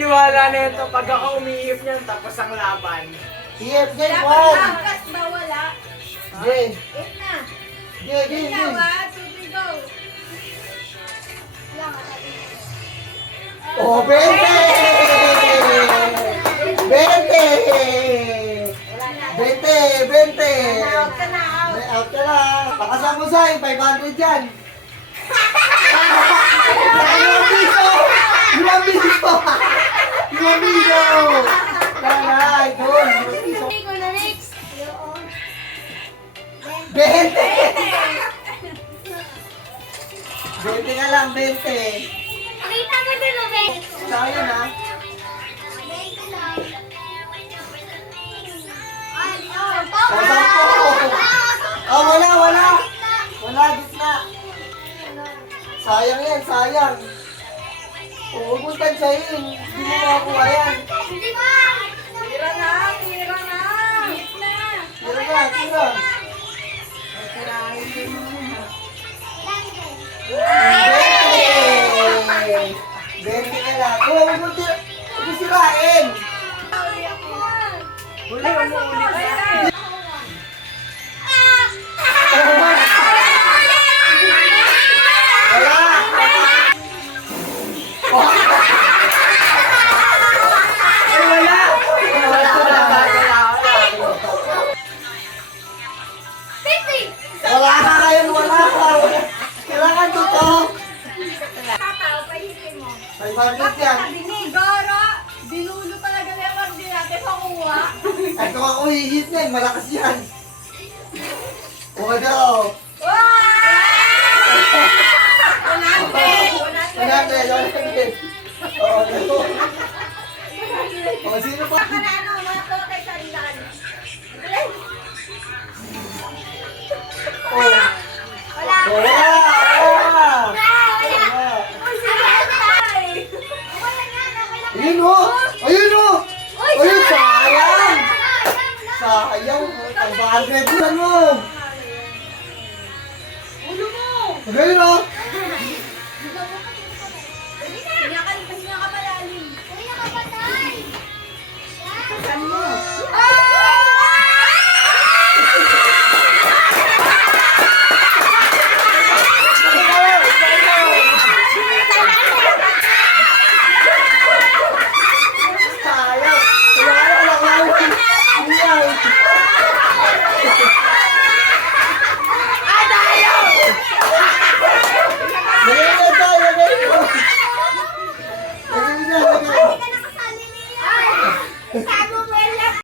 maniniwala na ito pag ako umiihip niyan tapos ang laban. Hiyap, game, Dapat 1. lakas ba wala? Game. 8 na. Game, game, Ikaw game. ah, 2, 3, go. Oh, 20! 20! 20! Out ka na, out. May out ka na. Pakasama mo sa'yo, 500 yan. Limang piso! Limang piso! Limang piso! Nanay, doon. Limang piso. Go na next. 20! 20 ka lang, 20. Kita mo din, Ube. Sayang ha. Oh, wala, wala. Wala, gitna. Sayang yan, sayang. Oh, huwag mong tansyahin. Hindi mo makakuha yan. Tira na, tira na. Gitna. Tira na, tira. 20! 20 ka lang. Oh, huwag mong tira. Huwag mong sirain. Huli, umuulit na. Wala. Ay, wala! Wala, wala, wala. Wala ka ngayon, wala ka. Kailangan dito. Tataw, pahitin mo. 500 yan. Goro, dinulo talaga na yung mardi natin makuha. Ay, kung ako hihit na yan, malakas yan. Okay daw. Wala na, wala na. Oo, daw. O, sino pa? Saka na ano, mga totay sa rindan. Oh. Wala. Wala, wala. Ayun o! Ayun o! Ayun, sayang! Sayang! Ang 100 yan mo! Ulo mo! Ayun o! Hinga ka malalim. Saan mo? Sayang! Wala ka lang lang! Hindi yan! Lagay na tayo! Lagay na! Lagay na! Lagay na! Ay! Sabi